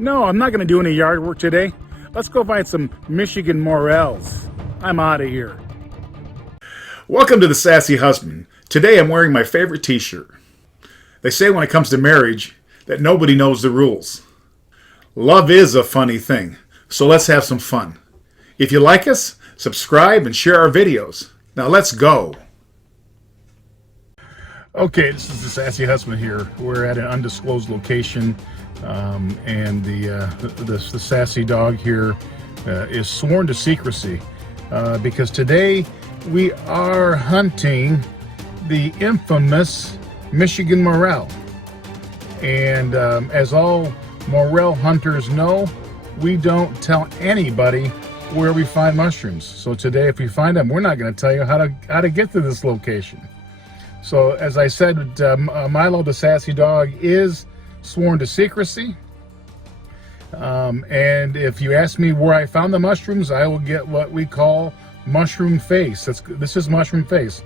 No, I'm not going to do any yard work today. Let's go find some Michigan Morels. I'm out of here. Welcome to the Sassy Husband. Today I'm wearing my favorite t-shirt. They say when it comes to marriage that nobody knows the rules. Love is a funny thing, so let's have some fun. If you like us, subscribe and share our videos. Now let's go. Okay, this is the Sassy Husband here. We're at an undisclosed location, and the sassy dog here is sworn to secrecy because today we are hunting the infamous Michigan Morel. And as all Morel hunters know, we don't tell anybody where we find mushrooms. So today, if we find them, we're not going to tell you how to get to this location. So as I said, Milo the sassy dog is sworn to secrecy. And if you ask me where I found the mushrooms, I will get what we call mushroom face. This is mushroom face.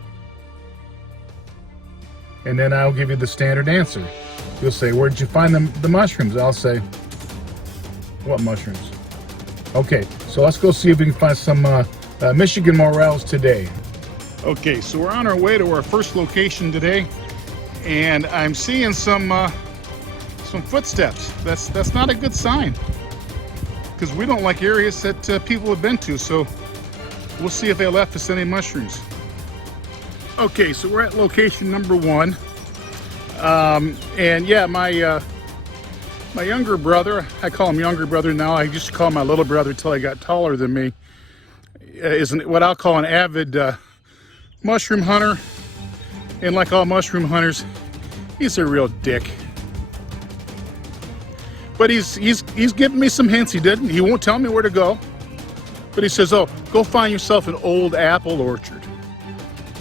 And then I'll give you the standard answer. You'll say, where did you find the mushrooms? I'll say, what mushrooms? Okay, so let's go see if we can find some Michigan Morels today. Okay, so we're on our way to our first location today, and I'm seeing some footsteps. That's not a good sign, because we don't like areas that people have been to. So we'll see if they left us any mushrooms. Okay, so we're at location number 1, and yeah, my younger brother, I call him younger brother now. I used to call him my little brother till he got taller than me. Is what I'll call an avid mushroom hunter, and like all mushroom hunters, he's a real dick. But he's giving me some hints. He won't tell me where to go, but he says, "Oh, go find yourself an old apple orchard."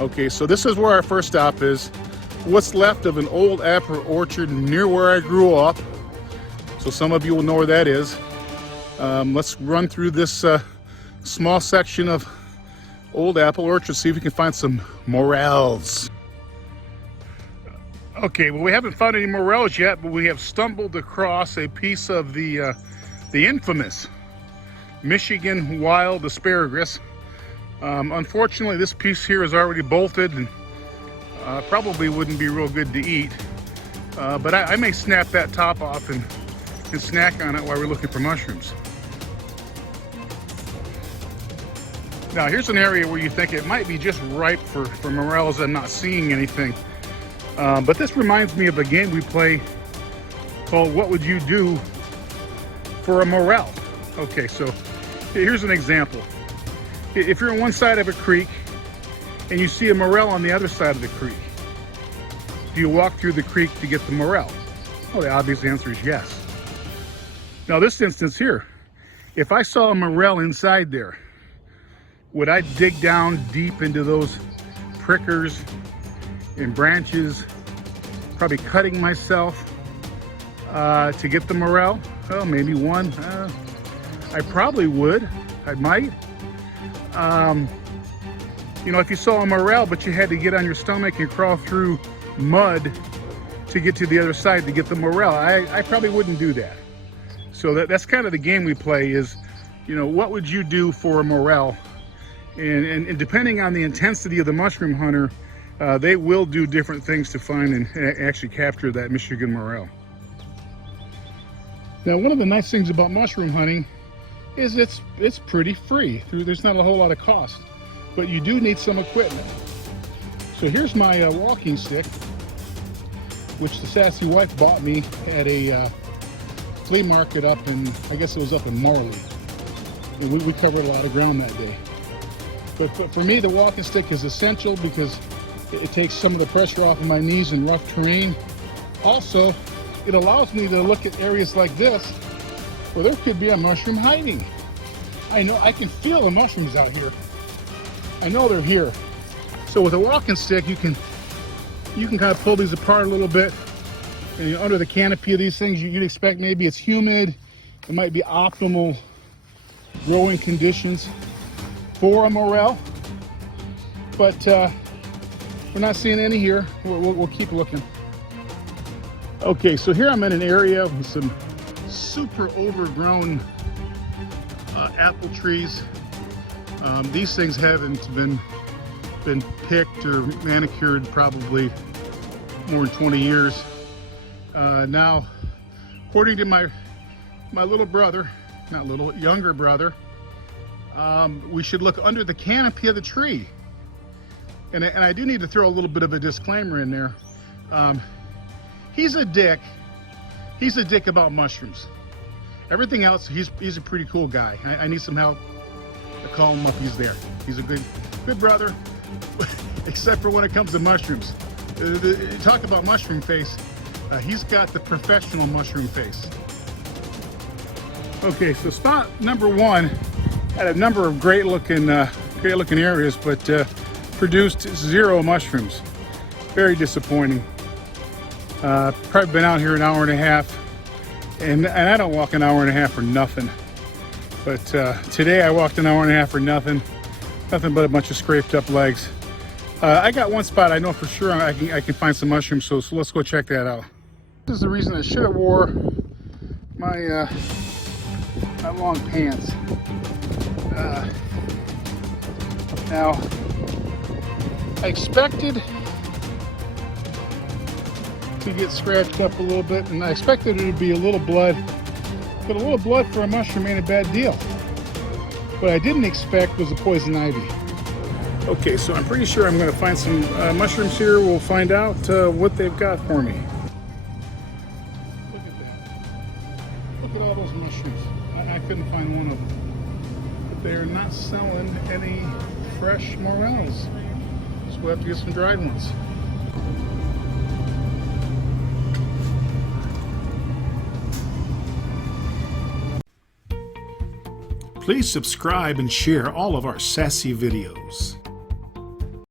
Okay, so this is where our first stop is. What's left of an old apple orchard near where I grew up. So some of you will know where that is. Let's run through this small section of old apple orchard, see if we can find some morels. Okay, well, we haven't found any morels yet, but we have stumbled across a piece of the infamous Michigan wild asparagus. Unfortunately, this piece here is already bolted and probably wouldn't be real good to eat. But I may snap that top off and snack on it while we're looking for mushrooms. Now here's an area where you think it might be just ripe for morels. I'm not seeing anything. But this reminds me of a game we play called What Would You Do for a Morel? Okay, so here's an example. If you're on one side of a creek and you see a morel on the other side of the creek, do you walk through the creek to get the morel? Well, the obvious answer is yes. Now this instance here, if I saw a morel inside there, would I dig down deep into those prickers and branches, probably cutting myself to get the morel? Well, maybe one. I probably would. I might. You know, if you saw a morel but you had to get on your stomach and crawl through mud to get to the other side to get the morel, I probably wouldn't do that. So that's kind of the game we play is, you know, what would you do for a morel? And depending on the intensity of the mushroom hunter, they will do different things to find and actually capture that Michigan morel. Now, one of the nice things about mushroom hunting is it's pretty free. There's not a whole lot of cost, but you do need some equipment. So here's my walking stick, which the sassy wife bought me at a flea market up in, I guess it was up in Morley. And we covered a lot of ground that day. But for me, the walking stick is essential because it takes some of the pressure off of my knees in rough terrain. Also, it allows me to look at areas like this where there could be a mushroom hiding. I know I can feel the mushrooms out here. I know they're here. So with a walking stick, you can kind of pull these apart a little bit. And you know, under the canopy of these things, you'd expect maybe it's humid. It might be optimal growing conditions for a morel, but we're not seeing any here. We'll keep looking. Okay, so here I'm in an area with some super overgrown apple trees. These things haven't been picked or manicured probably more than 20 years. Now, according to my little brother, not little, younger brother, we should look under the canopy of the tree. And I do need to throw a little bit of a disclaimer in there. He's a dick. He's a dick about mushrooms. Everything else, he's a pretty cool guy. I need some help to call him up. He's there. He's a good brother, except for when it comes to mushrooms. Talk about mushroom face. He's got the professional mushroom face. Okay, so spot number one had a number of great looking areas, but produced 0 mushrooms. Very disappointing. Probably been out here an hour and a half, and I don't walk an hour and a half for nothing. But today I walked an hour and a half for nothing but a bunch of scraped up legs. I got one spot I know for sure I can find some mushrooms, so let's go check that out. This is the reason I should have wore my long pants. Now, I expected to get scratched up a little bit, and I expected it to be a little blood, but a little blood for a mushroom ain't a bad deal. What I didn't expect was a poison ivy. Okay, so I'm pretty sure I'm going to find some mushrooms here. We'll find out what they've got for me. Look at that. Look at all those mushrooms. I couldn't find one of them. But they're not selling any fresh morels. So we'll have to get some dried ones. Please subscribe and share all of our Sassy videos.